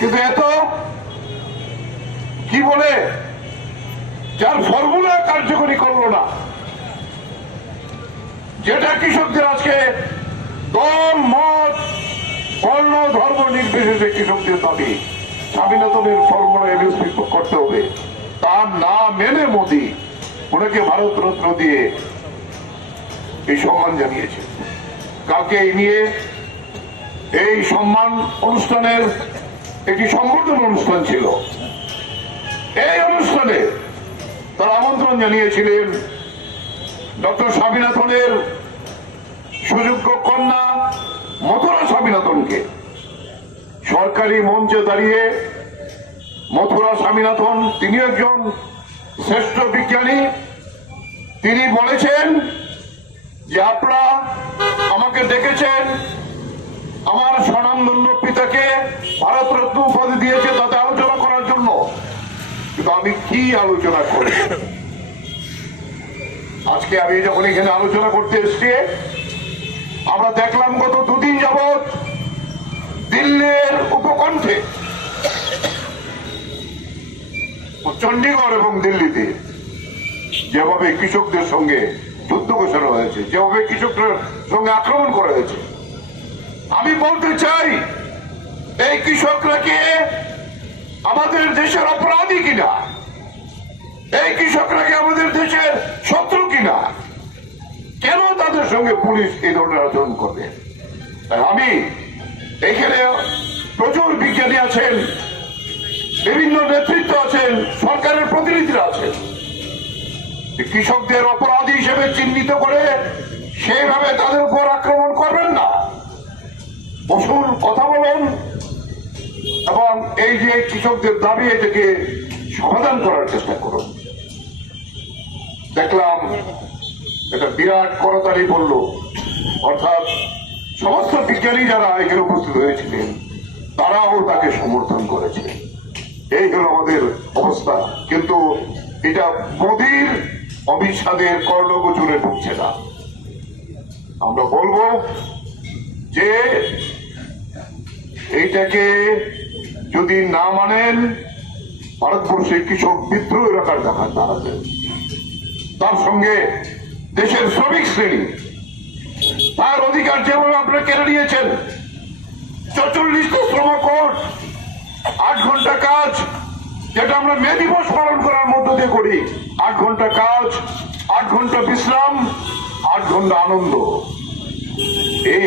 কিন্তু এত? কি বলে? যার ফর্মুলা কার্যকরী করল না। যেটা কৃষকদের আজকে দল মত বর্ণ, ধর্ম নির্বিশেষে কৃষকদের দাবি। স্বাধীনতমের ফর্মুলা এমএসপি করতে হবে। তার না মেনে মোদি। ওনাকে ভারত রত্ন দিয়ে এই সম্মান জানিয়েছে। কালকে এই নিয়ে এই সম্মান অনুষ্ঠানের একটি সংবর্ধনা অনুষ্ঠান ছিল। এই অনুষ্ঠানে তার আমন্ত্রণ জানিয়েছিলেন ডক্টর স্বামীনাথনের সুযোগ্য কন্যা মথুরা স্বামীনাথনকে। সরকারি মঞ্চে দাঁড়িয়ে মথুরা স্বামীনাথন, তিনি একজন শ্রেষ্ঠ বিজ্ঞানী। তিনি বলেছেন যে আপনারা আমাকে দেখেছেন আমার স্বনামধন্য পিতাকে ভারতরত্ন উপাধি দিয়েছে তাতে আলোচনা করার জন্য। কিন্তু আমি কি আলোচনা করি? আজকে আমি যখন এখানে আলোচনা করতে এসছি, আমরা দেখলাম গত দুদিন যাবৎ দিল্লির উপকণ্ঠে চণ্ডীগড় এবং দিল্লিতে যেভাবে কৃষকদের সঙ্গে যুদ্ধ ঘোষণা হয়েছে, যেভাবে কৃষকদের সঙ্গে আক্রমণ করা হয়েছে, আমি বলতে চাই এই কৃষকরা কি আমাদের দেশের অপরাধী কিনা? এই কৃষকরা কি আমাদের দেশের শত্রু কিনা? কেন তাদের সঙ্গে পুলিশ এই ধরনের আচরণ করবে? আমি এখানে প্রচুর বিজ্ঞানী আছেন, বিভিন্ন নেতৃত্ব আছেন, সরকারের প্রতিনিধিরা আছেন। কৃষকদের অপরাধী হিসেবে চিহ্নিত করে সেইভাবে তাদের উপর আক্রমণ করবেন না। বসুন, কথা বলুন। এবং এই যে কৃষকদের দাবি, এটাকে সমাধান করার চেষ্টা করুন। দেখলাম এটা বিরাট করতালি বলল, অর্থাৎ সমস্ত বিজ্ঞানী যারা এখানে উপস্থিত হয়েছিলেন, তারাও তাকে সমর্থন করেছে। এই হলো আমাদের অবস্থা। কিন্তু এটা মোদির অবিস্বাদের কর্ণগোচরে ঢুকছে না। আমরা বলব যে, এইটাকে যদি না মানেন, ভারতবর্ষে কৃষক বিদ্রোহ রাখার দেখা দাঁড়াবে। তার সঙ্গে দেশের শ্রমিক শ্রেণি, তার অধিকার যেভাবে আপনারা কেড়ে নিয়েছেন, চল্লিশ শ্রম কোর্ট আট ঘণ্টা কাজ, যেটা আমরা মে দিবস পালন করার মধ্য দিয়ে করি, আট ঘণ্টা কাজ, আট ঘণ্টা বিশ্রাম, আট ঘণ্টা আনন্দ।